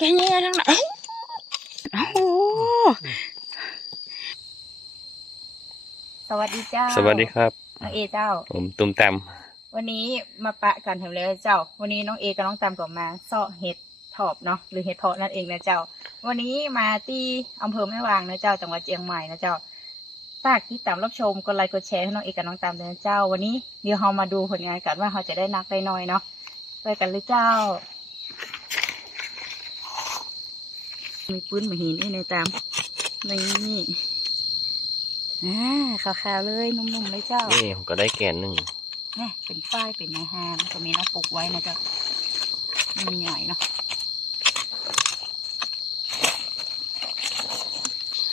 แกแย่ทั้งนั้นเอ้าเอ้าสวัสดีเจ้าสวัสดีครับน้องเอเจ้า ผมตุ้มแตมวันนี้มาปะกันแถวแล้วเจ้า วันนี้น้องเอกับน้องตามก็มาเซาะเห็ดถอบเนาะหรือเห็ดเพาะนั่นเองนะเจ้า วันนี้มาที่อำเภอแม่วางนะเจ้าจังหวัดเชียงใหม่นะเจ้าฝากที่ตามรับชมกดไลค์กดแชร์ให้น้องเอกับน้องตามด้วยนะเจ้า วันนี้เดี๋ยวเรามาดูผลงานกันว่าเราจะได้นักได้น้อยเนาะไปกันเลยเจ้า มีปืนมาหินนี่ในตามนี่อ่าขาวๆเลยนุ่มๆเลยเจ้านี่ผมก็ได้แกนหนึ่งเนี่ยเป็นฝ้ายเป็นไม้ฮามก็มีน้ำปลูกไว้นะจ๊ะไม่มีใหญ่เนาะ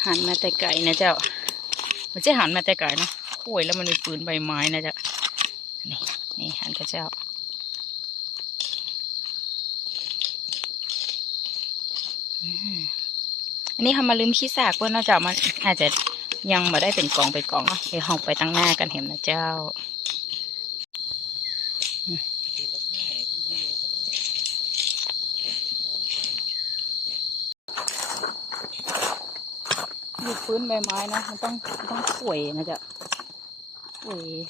หันมาแต่ไก่นะเจ้ามันจะหันมาแต่ไก่นะโอ้ยแล้วมันเป็นปืนใบไม้นะจ๊ะนี่นี่หันกับเจ้า อันนี้ทำมาลืมขี้สากเพื่อนเนาะจ้ามันอาจจะยังมาได้เป็นกองเป็นกองเนาะเดี๋ยวเราไปตั้งหน้ากันเห็นนะเจ้าอยู่พื้นใบไม้นะมันต้องต้องข่วยนะจ๊ะข่วยนี่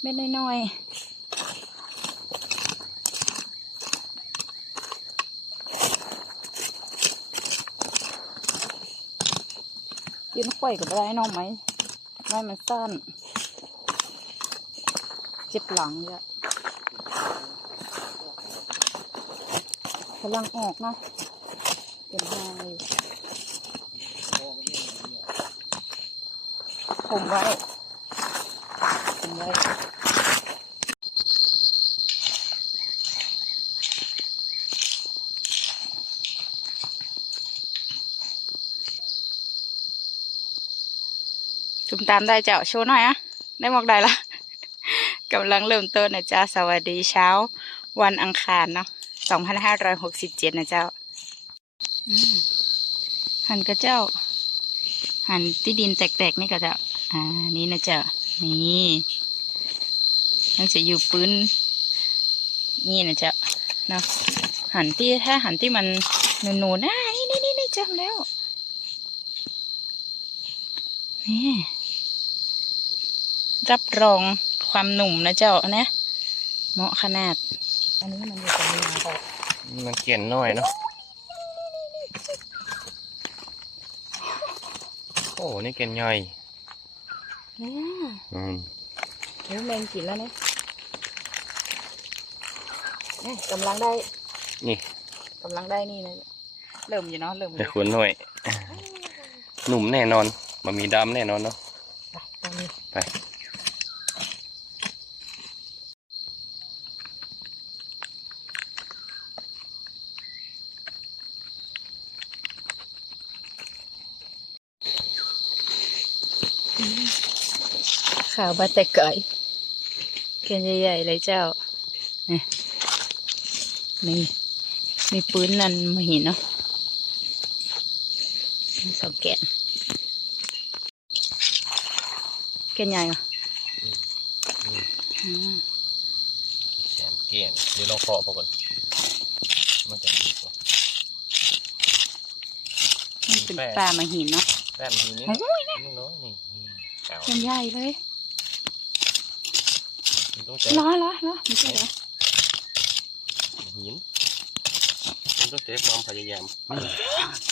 เม็ดน้อยๆ กินข่วยกับได้น้องไหมไม่มันสั้น เจ็บหลังเยอะกำลังออกนะเป็นไงผมไว้ผมไว้ มตามได้เจ้าโชว์หน่อยอะได้หมอกได้ละกำลังเริ่มต้นนะจ๊ะสวัสดีเช้า วันอังคารเนาะสองพันห้าร้อยหกสิบเจ็ดนะเจ้าหันกระเจ้า หันที่ดินแตกๆนี่ก็จะอ่านี่นะเจ้านี่มันจะอยู่ปืนนี่นะเจ้าเนาะหันที่ถ้าหันที่มันนูนๆอ่านี่นี่นี่นี่จำแล้วนี่ รับรองความหนุ่มนะเจ้านะ เหมาะขนาด อันนี้มันอยู่ตรงนี้นะครับมันเกียนน้อยเนาะโอ้นี่เกียนย่อยเนี่ยอืมเดี๋ยวแมงกินแล้วเนี่ยเนี่ยกำลังได้ นี่กำลังได้นี่นะเริ่มอยู่เนาะเริ่มอยู่แต่ขวนน้อย หนุ่มแน่นอน มันมีดำแน่นอนเนาะไปตอนนี้ ไป ข่าวบาแต่ไก่เกนใหญ่ๆเลยเจ้า นี่นี่มีปืนนั่นมาเห็นเนาะสองแกนแกนใหญ่เหรออืมแถมเกียนเดี๋ยวลองเคาะพอก่อนมันจะดีกว่านี่เป็นปลามาหินเนาะแต้มทีนี้โอ้ยนี่น้อยนี่นี่เก่าแกนใหญ่เลย มันต้องใช้ร้อร้อร้อไม่ใช่เหรอหินมันต้องใช้ความพยายามนี่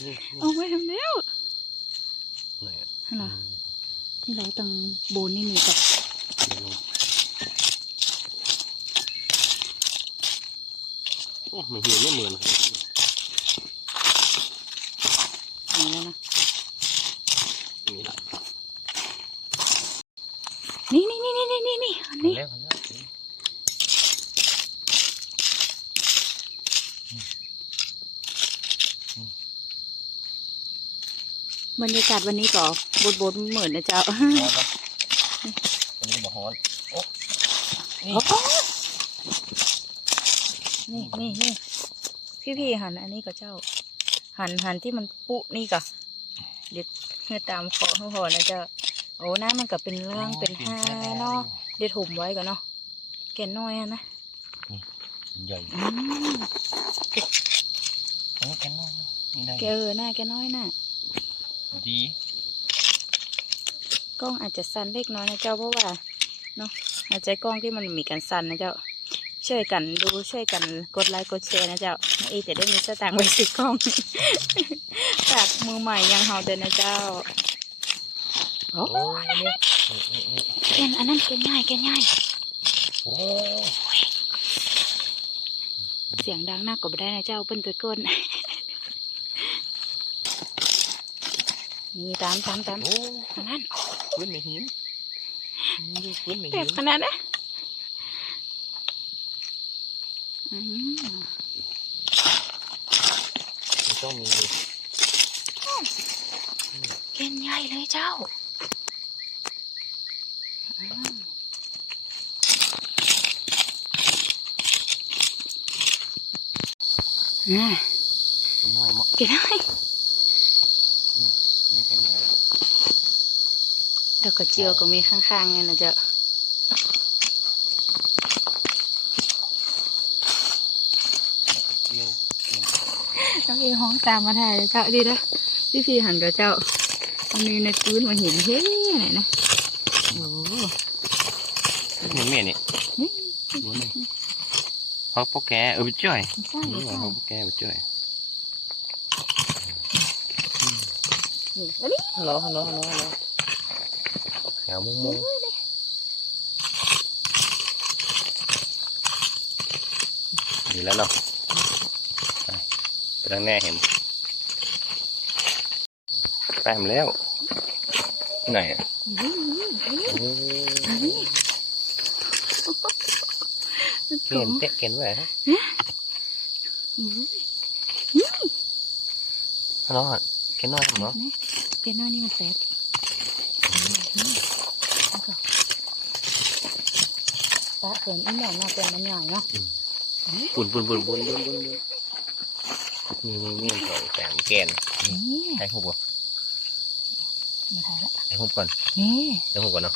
นี่เอาไว้ทำแล้วไหนอะฮัลโหลนี่เราตังโบนนี่นี่กับโอ้ไม่เห็นไม่เหมือนไหนแล้วนะนี่ละนี่นี่นี่นี่นี่นี่อันนี้ แล้วแล้ว บรรยากาศวันนี้ก็บนบนเหมือนนะเจ้าร้อนนะอันนี้บอกฮ้อนโอ้นี่โอ้โหนี่นี่นี่พี่พี่หันอันนี้ก็เจ้า หันหันที่มันปุนี่ก็เดี๋ยวเฮือตามขอเขาพอนะเจ้าโอ้น้ำมันก็เป็นเรื่องเป็นห้าเนาะเดี๋ยวถมไว้ก่อนเนาะแก่น้อยอะนะใหญ่อืมโอ้แกน้อยนี่ได้แกเออหน้าแกน้อยน่ะ ดีกล้องอาจจะสั่นเล็กน้อยนะเจ้าเพราะว่าเนาะอาจจะกล้องที่มันมีการสั่นนะเจ้าช่วยกันดูช่วยกันกดไลค์กดแชร์นะเจ้าเอจะได้มีสตางค์ไว้ซื้อกล้องฝากมือใหม่อยังเฮาเดินนะเจ้าโอ้โอ้เนี่ยนี่นี่นี่เก่นอันนั้นเก่นง่ายเก่นง่ายโอ้เสียงดังนักก็ไม่ได้นะเจ้าเปิ้นตัวก้น นี่ตามตามตามโอ้อันนั้นพื้นไม่หินนี่พื้นไม่เต็หิมนขนาดนะอืมมันต้องมีเก่นใหญ่เลยเจ้าอืมอ่าเป็นน้อยมั้งเก่นได้ นี่เป็นน้อยแล้ว ดอกกระเจียวก็มีข้างๆไงนะเจ้าก็เกี่ยวเกี่ยวน้องเอห้องตามมาถ่ายเลยเจ้าดีนะพี่พี่หันกับเจ้ามันมีในพื้นมาเห็นเฮ้ไหนนะโอ้เหมือนเมียนี่นี่รู้ไหมเขาพวกแกเออไปจ่อยไม่ใช่นี่ไม่ว่าใช่เขาพวกแกไปจ่อยนี่อันนี้ฮัลโหลฮัลโหลฮัลโหลฮัลโหลแถวมุงมุงดีแล้วเนาะไปไปทางแน่เห็นแปมแล้ว ไหนอะนี่นี่นี่โอ้อันนี้มันเกณฑ์เตะเกณฑ์ไว้ฮะอุ้ยฮัลโหลเกณฑ์น้อยฮัลโหลนี่เป็นน้อยนี่มันแสบนี่เอาก่อน ตาเขินอีหมอนมาเป็นมันใหญ่เนาะปุ่นปุ่นปุ่นปุ่นปุ่นปุ่นนี่นี่นี่สองแสามเกนใช้หุบก่อนมาถ่ายละใช้หุบก่อนนี่ใช้หุบก่อนเนาะ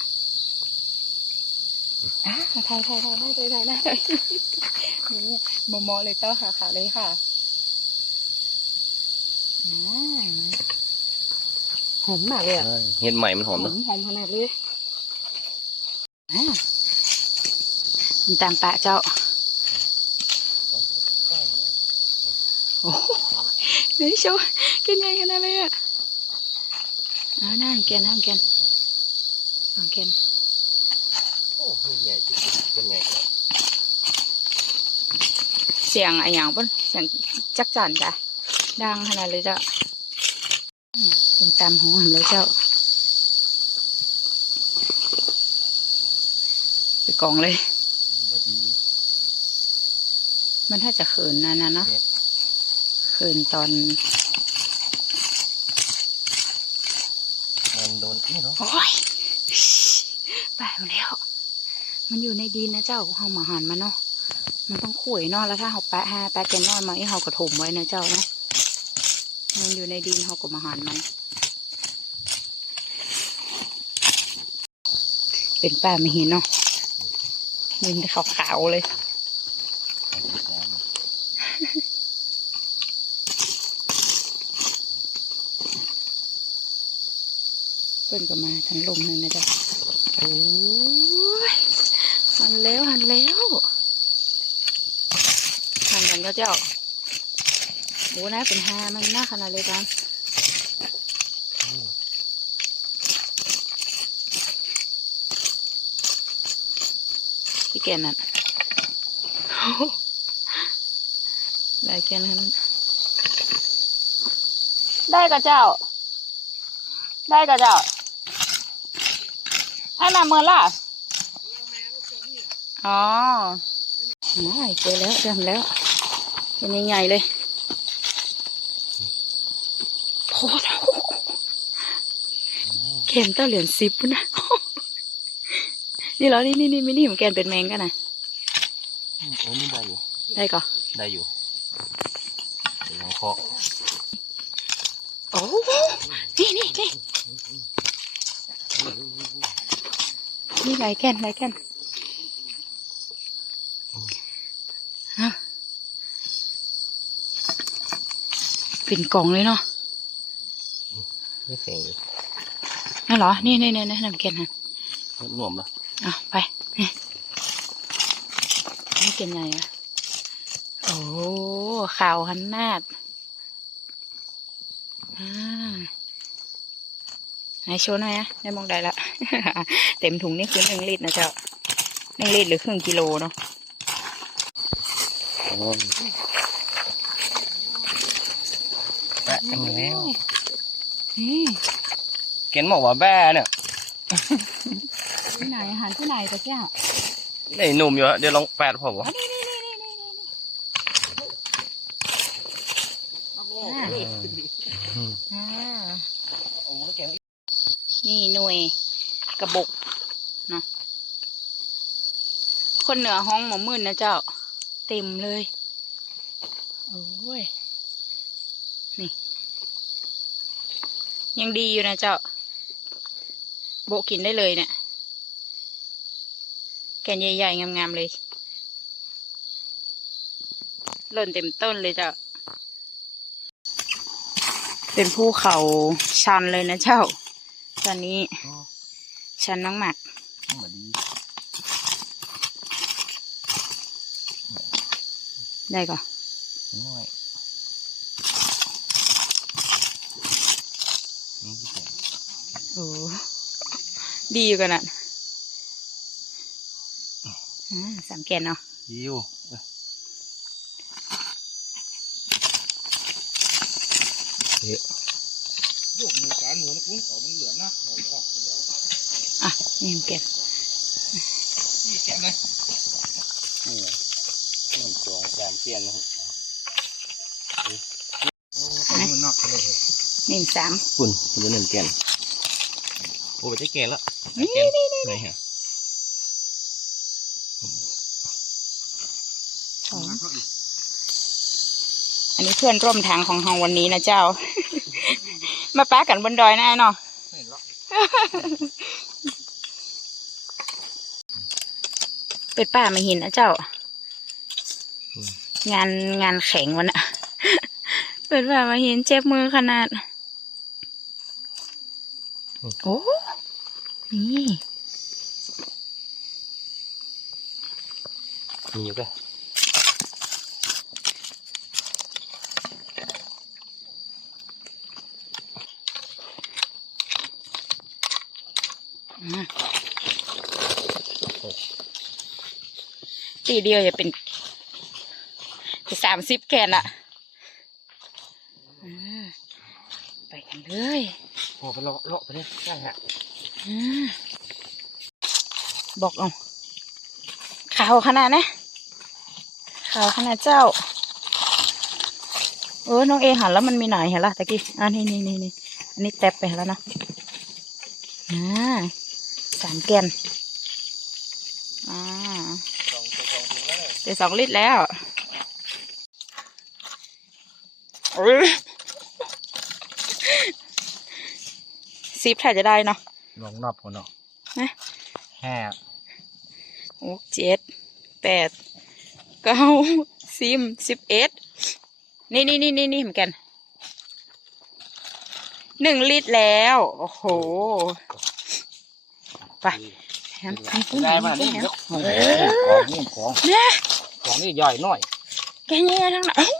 อะถ่ายถ่ายถ่ายได้เลยถ่ายได้เลยนี่มอมอเลยเจ้าขาขาเลยค่ะหอมมากเลยอะเห็ดใหม่มันหอมเนาะหอมขนาดเลยอ่า ตามปะเจ้าโอ้โหนี่โชว์กินไงขนาดเลยอะอ่าน้ำแกนน้ำแกนสองแกนโอ้ใหญ่ที่สุดเป็นไงครับเสียงอะไรอย่างป่นเสียงจักจันจ้ะดังขนาดเลยเจ้าเป็นตามของหอมเลยเจ้าไปกองเลย มันถ้าจะเขินนะนะเนาะครับเขินตอน มันโดนนี่เนาะโอ้ยไปมาแล้ว มันอยู่ในดินนะเจ้าเฮามาหันมาเนาะมันต้องขุยเนาะแล้วถ้าเฮาแปะฮาแปะแกนนอนมาไอ้เฮากระถมไว้นะเจ้าเนาะมันอยู่ในดินเฮาก็มาหันมัน เป็นป่าไม่เห็นเนาะดินขาวๆเลย พิ่นก็มาทันลมเลยนะจ๊ะโอ้ยหันแล้วหันแล้วหันกันก็เจ้าโอ้นะเป็นหามันน่าขนาดเลยกันพี่แกนนั่นโอ้โหได้แกนนั้นได้กับเจ้า ได้กับเจ้า ห้มาเมื่อล่ะ อ๋อไม่เจอแล้วเริ่มแล้ว เป็นใหญ่ๆเลยโอ้โหแกนเต้าเหรียญสิบนะนี่เหรอนี่นี่นี่มินี่ของแกนเป็นแมงกันนะโอ้นี่ได้อยู่ ได้ก่อนได้อยู่เดี๋ยวลองเคาะโอ้โหนี่นี่นี่ นี่ไหลแก่นไหลแก่นเป็นกล่องเลยเนาะนี่เสีงนั่นเหรอ นี่นี่นี่นี่น้ำแก่นฮะหน่วมละอะไปนี่เป็นไงอะโอ้ข่าวหันนาดอ่า ไหนโชว์หน่อยนะได้มองได้ละ เต็มถุงนี่คือหนึ่งลิตรนะเจ้าหนึ่งลิตรหรือครึ่งกิโลเนาะแบะกันแล้วนี่เกณฑ์บอกว่าแบ่เนี่ยที่ไหนอาหารที่ไหนตะเจ้านี่หนุ่มอยู่ฮะเดี๋ยวลองแปดผมวะนี่นี่นี่นี่นี่นี่อ่า โอ้แกง นี่หน่วยกระบอกเนาะคนเหนือห้องหมอมื่นนะเจ้า เต็มเลย โอ้ย นี่ ยังดีอยู่นะเจ้า โบกินได้เลยเนี่ยแกนใหญ่ๆ งามๆ เลยหล่นเต็มต้นเลยเจ้า เป็นภูเขาชันเลยนะเจ้า ตอนนี้ชันน้องหมักเหมือนดีได้ก่อนน้อยนี่แกงโอ้ดีอยู่กันอะอ่าสามแกนเนาะยิวเยอะ นี่สามแกนที่แกะเลยนี่ไงนี่มันสองสามเปลี่ยนนะฮะโอ้ยมันนักเลยนี่สามคุณมันจะหนึ่งแกนโอ้ไปใช้แกนแล้วนี่แกนไหนฮะสองอันนี้เพื่อนร่วมทางของเฮาวันนี้นะเจ้า มาป้ากันบนดอยนะไอ้เนาะ ไม่หรอกไปป้ามาหินนะเจ้า งานงานแข่งวันน่ะเปิดป้ามาหินเจ็บมือขนาด โอ้ นี่มีอ ตีเดียวจะเป็นสามสิบแกนอะอ่าไปกันเลยโอ้ไปเลาะเลาะไปเลยได้ฮะอ่าบอกเอาขาวขนาดนะขาวขนาดเจ้า เออน้องเอหันแล้วมันมีไหนเห็นละตะกี้อ่านี่นี่นี่นี่อันนี้แตบไปแล้วนะอ่าสามแกนอ่า สองสอง ถุงแล้วเลยเดี๋ยวสองลิตรแล้วอุ๊ยสิบถ่ายจะได้เนาะลองนับก่อนเนาะนะห้าหกเจ็ดแปดเก้าสิบสิบเอ็ดนี่นี่นี่นี่นี่เหมือนกันหนึ่งลิตรแล้ว โอ้โห ไปแถมแถมกุ้งได้แถมมากุ้นี่งแถมเดี๋ยวของนี่ของเนี่ย ของนี่ย่อยหน่อยแกเงี้ยทั้งนั้น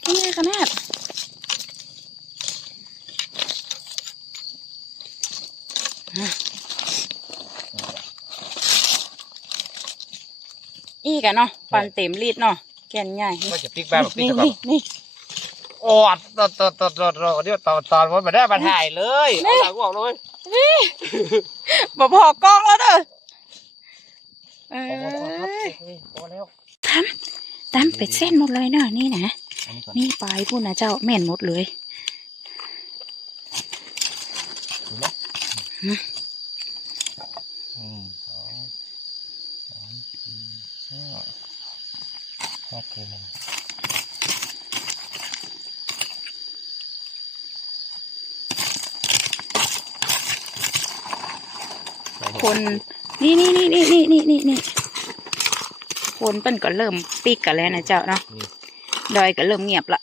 แกเงี้ยขนาดอะอีกันเนาะปันเต็มลิตรเนาะแกนง่ายก็จะปิ๊กแบบปิ๊กนี่แบบนี่นี่โอ้ตตตตตตเดี๋ยวตอนตอนวันมาได้มาถ่ายเลยเอาหลังออกเลยบ่พอกล้องแล้วเด้อ เออพตั้มตั้มเป็ดเส้นหมดเลยเนาะนี่นะนี่ปลายพูดนะเจ้าแม่นหมดเลยคน นนี่นี่นี่นี่นี่นี่นี่นี่คนเปิ้นก็เริ่มปีกกันแล้วนะเจ้าเนาะดอยก็เริ่มเงียบละ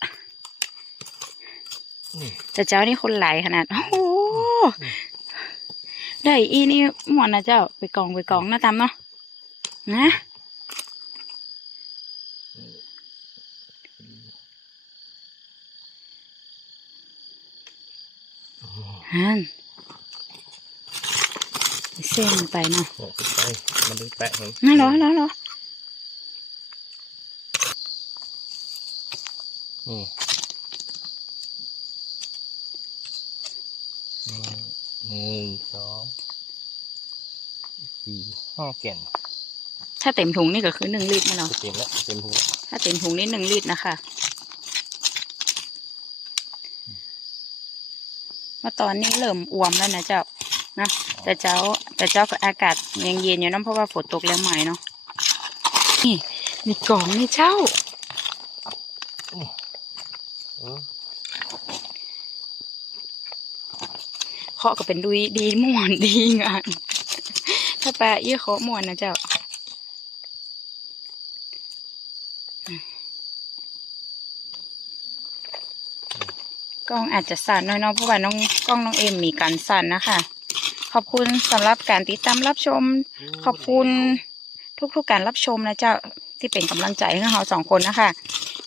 นี่แต่เจ้านี่คนหลายขนาดโอ้โหได้อีนี่หมวนนะเจ้าไปกองไปกองนะตามเนาะนะฮันเส้นไปเนาะโอ้ไปมันได้แปะเห็นนั่นหรอหรอหรอนี่หนึ่งหนึ่งสองสี่ห้าแก่นถ้าเต็มถุงนี่ก็คือหนึ่งลิตรนะเนาะเต็มแล้วเต็มหัวถ้าเต็มถุงนี่หนึ่งลิตรนะคะ มาตอนนี้เริ่มอวมแล้วนะเจ้า นะแต่เจ้าแต่เจ้าก็อากาศยังเย็นอยู่เน้ำเพราะว่าฝนตกแล้วใหม่เนาะนี่มีกล่องนี่เจ้าเออเคาะก็เป็นดุยดีม่วนดีงานถ้าแปะยี่เคาะม่วนนะเจ้ากล้องอาจจะสั่นหน้อยเนาะเพราะว่าน้องกล้องน้องเอ็มมีการสั่นนะคะ ขอบคุณสำหรับการติดตามรับชม ขอบคุณทุกๆการรับชมนะเจ้าที่เป็นกำลังใจให้เราสองคนนะคะ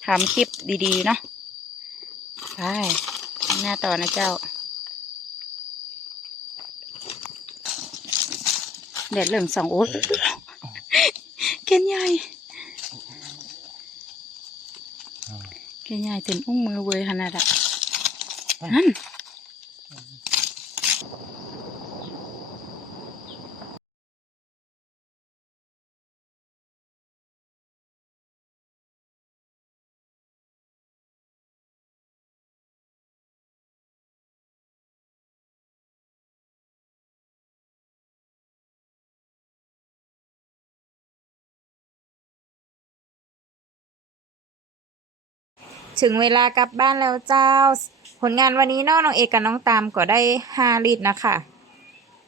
ทำคลิปดีๆเนาะไปหน้าต่อนะเจ้าเด็ดเริ่มสองโอ้ยเกนใหญ่เกนใหญ่เต็มอุ้งมือเวยขนาดอะนั่น ถึงเวลากลับบ้านแล้วเจ้า ผลงานวันนี้น้องน้องเอกกับน้องตามก็ได้ห้าลิตรนะคะ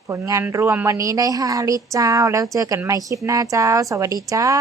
ผลงานรวมวันนี้ได้ห้าลิตรเจ้า แล้วเจอกันใหม่คลิปหน้าเจ้า สวัสดีเจ้า